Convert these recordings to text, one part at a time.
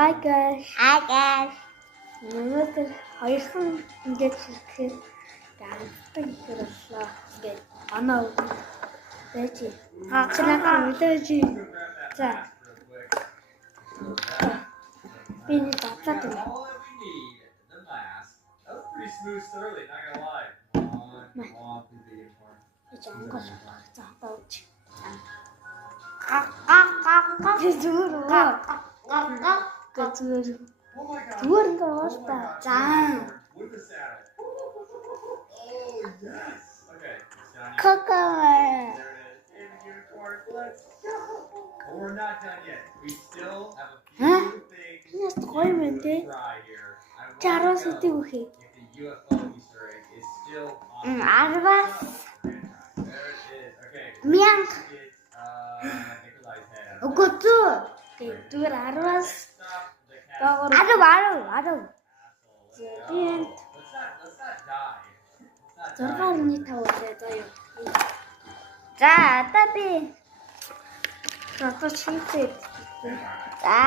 Hi guys. Hi guys. Өнөөдөр хоёрхан ингэж хэлэхээр ганцхан хэрэглээ. Ингээд оноо байж. Хаачлаа мэдээж. За. Би нэг батлаад байна. Pretty smooth thoroughly, not gonna lie. Жонгол. За бауч. Зүгээр. Зүгээр ингээ уушта. За. Coco. We're not done yet. We still have a few things Яс гоё мэн тэ. to try here. Чараас үтэг үхээ. If the UFO Easter egg is still on. Арвас. There it is. Okay. Мянг. It's Nikolai's head. Огоцу. Зүгээр 10-аас доогоор Арав. тийм Let's not die. 6.5 үлээ заяа. За, одоо би. Одоо чийтэй. За.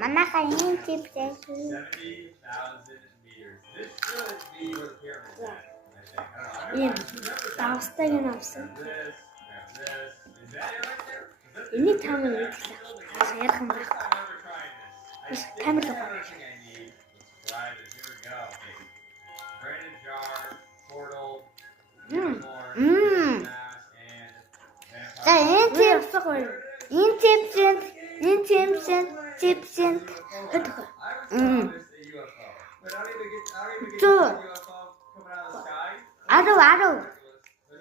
Манайхаа ийм тип дээр. 70,000 meters. This should be where the pyramids are, I think. I don't know. Ийм давстайг нь авсан. This. Is that it right there? Энийг таамаг мэдлээ. Ярхан байх. I'm never trying this. I Бас think камер that's тавьчих. everything I need. Let's try this. Here we go. Okay. Granite jar, portal, more, mass, and За, vampire. ийм тип. Явсаг гоё. Ийм типсэн. Хөтгөө. I was convinced a UFO. But I don't even get Two. the UFO coming out of the sky.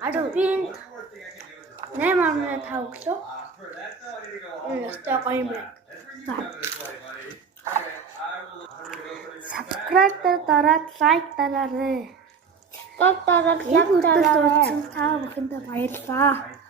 Арав. Би One more thing I can do is this. 8.5 өглөө. For that though, I need to go all the way Ястай гоё юм байна. That's where you come this way, buddy. Okay, I will. I'm gonna go for the next Subscribe дараад лайк дараарай. Subscribe дараад Яг яг хүртэл дараарай. үзсэн та бүхэндээ баярлалаа. I